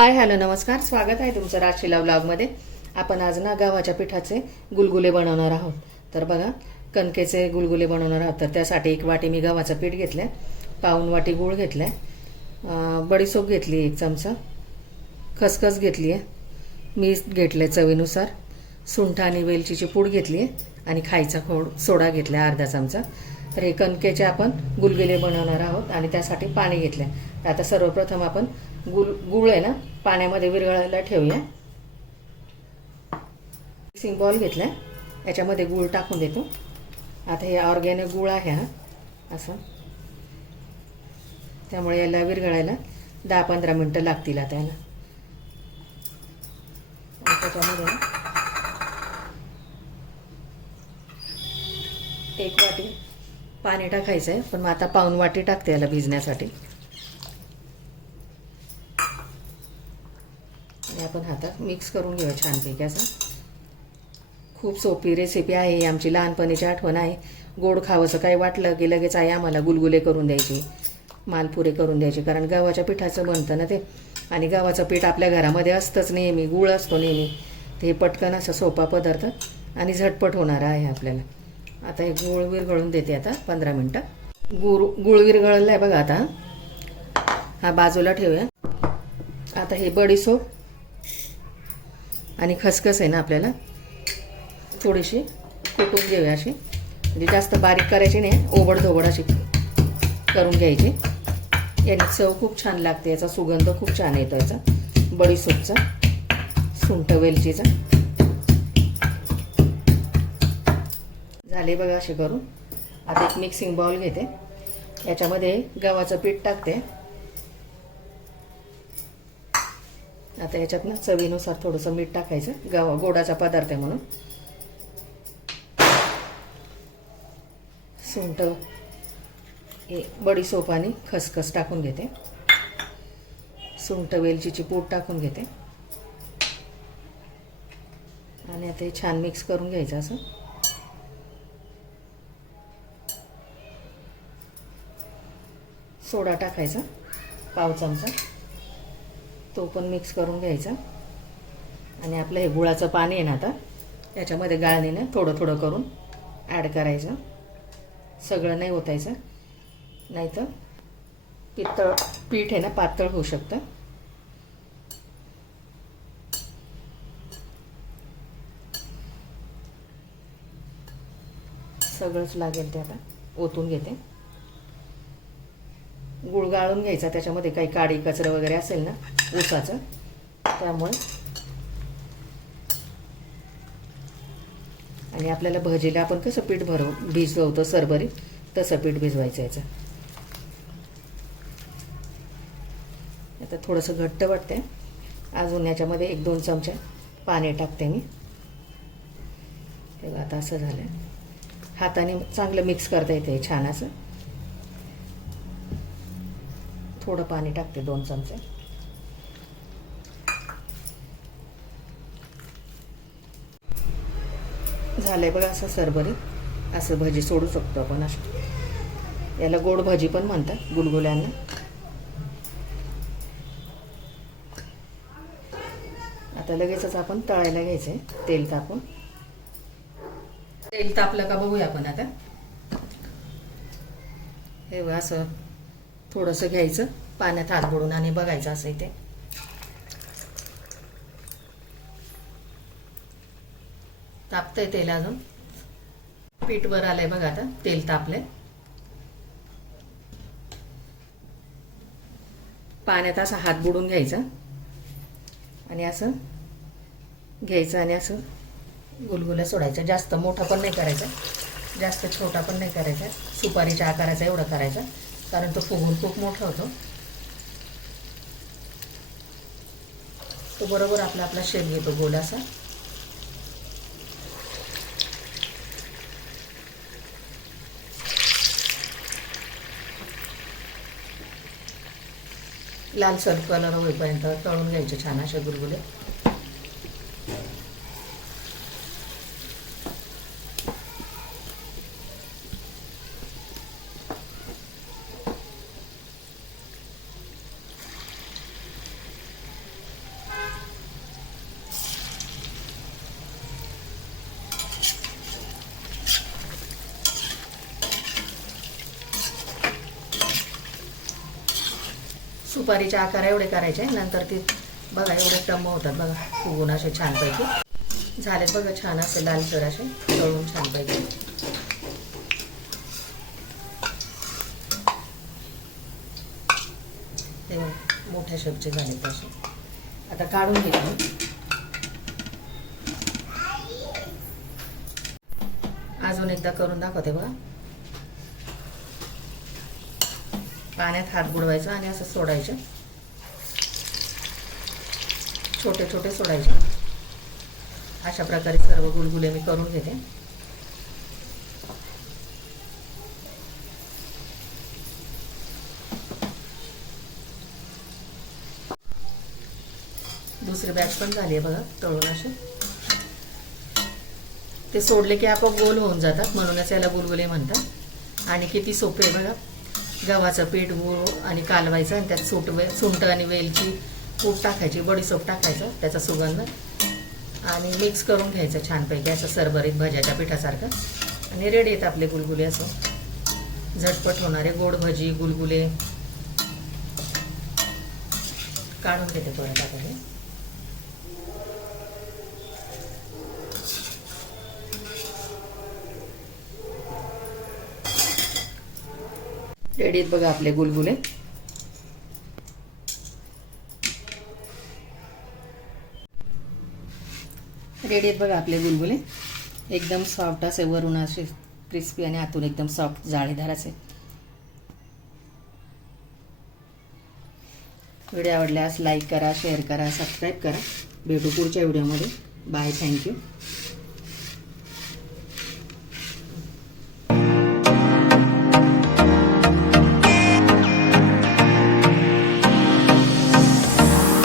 Hi hello नमस्कार, स्वागत आहे तुमचं राशीला व्लॉगमध्ये. आपण आज ना गव्हाच्या पिठाचे गुलगुले बनवणार आहोत. तर बघा, कणकेचे गुलगुले बनवणार आहोत. तर त्यासाठी 1 वाटी मी गव्हाचं पीठ घेतलं, पाऊण वाटी गूळ घेतला, बडीशोप घेतली 1 चमचा, खसखस घेतली आहे, मीठ घेतलं चवीनुसार, सुंठ आणि वेलचीची पूड घेतली आहे आणि खायचा सोडा घेतला अर्धा चमचा. तर हे कणकेचे आपण गुलगुले बनवणार आहोत आणि त्यासाठी पाणी घेतलं. तर आता सर्वप्रथम आपण गूळ आहे ना पाण्यामध्ये विरघळायला ठेवूया. मिक्सिंग बॉल घेतला, याच्यामध्ये गूळ टाकून देतो. आता हे ऑर्गॅनिक गूळ आहे हा असं, त्यामुळे याला विरघळायला 10-15 मिनटं लागतील. आता याला त्याच्यामध्ये 1 वाटी पाणी टाकायचं आहे, पण मग आता पाऊण वाटी टाकते याला भिजण्यासाठी. आणि आपण हातात मिक्स करून घेऊया छानपैकी. असं खूप सोपी रेसिपी आहे ही, आमची लहानपणीची आठवण आहे. गोड खावंसं काही वाटलं की लगेच आई आम्हाला गुलगुले करून द्यायची, मालपुरे करून द्यायची, कारण गव्हाच्या पिठाचं बनतं ना ते. आणि गव्हाचं पीठ आपल्या घरामध्ये असतंच नेहमी, गूळ असतो नेहमी. ते पटकन असा सोपा पदार्थ आणि झटपट होणारा आहे आपल्याला. आता हे गूळ विरघळून देते आता 15 मिनटं. गूळ विरघळलं आहे बघा. आता हा बाजूला ठेवूया. आता हे बडीशोप आणि खसखस आहे ना आपल्याला थोडीशी कुटून घेऊया अशी, म्हणजे जास्त बारीक करायची नाही, ओबडधोबड अशी करून घ्यायची. याने चव खूप छान लागते, याचा सुगंध खूप छान येतो याचा बडीशोपचा, सुंठ वेलचीचा. झाले बघा असे करून. आता एक मिक्सिंग बाउल घेते, याच्यामध्ये गव्हाचं पीठ टाकते. आता याच्यात ना चवीनुसार थोडंसं मीठ टाकायचं, गोडाचा पदार्थ आहे म्हणून. सुंठ, बडीशोप आणि खसखस टाकून घेते. सुंठ वेलचीची पूड टाकून घेते आणि आता हे छान मिक्स करून घ्यायचं असं. सोडा टाकायचा पाव चमचा, तो पण मिक्स करून घ्यायचा. आणि आपलं हे गुळाचं पाणी आहे ना आता याच्यामध्ये गाळणीने थोडं थोडं करून ॲड करायचं. सगळं नाही ओतायचं, नाही तर पीठ आहे ना पातळ होऊ शकतं. सगळंच लागेल ते आता ओतून घेते. गुळ गाळून घ्यायचा, त्याच्यामध्ये काही काडी कचरा वगैरे असेल ना ऊसाचं, त्यामुळे. आणि आपल्याला भजीला आपण कसं पीठ भिजवतो सरभरीत, तसं पीठ भिजवायचं याचं. आता थोडंसं घट्ट वाटते, अजून याच्यामध्ये 1-2 चमचे पाणी टाकते मी. तेव्हा आता असं झालं, हाताने चांगलं मिक्स करता येते छान असं. थोडं पाणी टाकते 2 चमचे. झालंय बघा असं सरभरीत. असं भजी सोडू शकतो आपण असं. याला गोड भजी पण म्हणतात गुलगुल्यांना. आता लगेचच आपण तळायला घ्यायचंय तेल तापून. तेल तापलं का बघूया आपण आता. हे बघा असं थोडंसं घ्यायचं, पाण्यात हात बुडून आणि बघायचं असं. इथे तापतंय तेल, अजून पीठ वर आलंय बघा. आता तेल तापलंय. पाण्यात असा हात बुडून घ्यायचा आणि असं घ्यायचं आणि असं गुलगुला सोडायचं. जास्त मोठा पण नाही करायचा, जास्त छोटा पण नाही करायचा, सुपारीच्या आकाराचा एवढा करायचा, कारण तो फुगून खूप मोठा होतो. तो बरोबर आपला शेप घेतो गोल असा. लालसर कलर होईपर्यंत तळून घ्यायचे छान असे गुलगुले. सुपारीच्या आकार एवढे करायचे, नंतर ते बघा एवढे टम्म होतात बघा, फुगून असे छानपैकी झालेत बघा, छान असे लालसर असे तळून छानपैकी. ते मोठ्या शेपचे झाले तसे. आता काढून घेतो. अजून एकदा करून दाखवते बघा. पाण्यात हात बुडवायचा आणि असं सोडायचं, छोटे छोटे सोडायचे. अशा प्रकारे सर्व गुलगुले मी करून घेते. दुसरी बॅच पण झाली आहे बघा तळून असे. ते सोडले की आपोआप गोल होऊन जातात, म्हणूनच याला गुलगुले म्हणतात. आणि किती सोपे आहे बघा. गव्हाचं पीठ, गूळ आणि कालवायचं, आणि त्यात सुंठ आणि वेलची पूड टाकायची, बडीशोप टाकायचं, त्याचा सुगंध, आणि मिक्स करून घ्यायचं छानपैकी असं सरभरीत भज्याच्या पिठासारखं. आणि रेडी आहेत आपले गुलगुले. असं झटपट होणारे गोड भजी गुलगुले. काढून घेते परत आता हे. रेडी आहेत बघा आपले गुलगुले. रेडी आहेत बघा आपले गुलगुले. एकदम सॉफ्ट असे, वरून असे क्रिस्पी आणि आतून एकदम सॉफ्ट जाळीदार असे. व्हिडिओ आवडल्यास लाईक करा, शेअर करा, सबस्क्राईब करा. भेटू पुढच्या व्हिडिओमध्ये. Bye, thank you.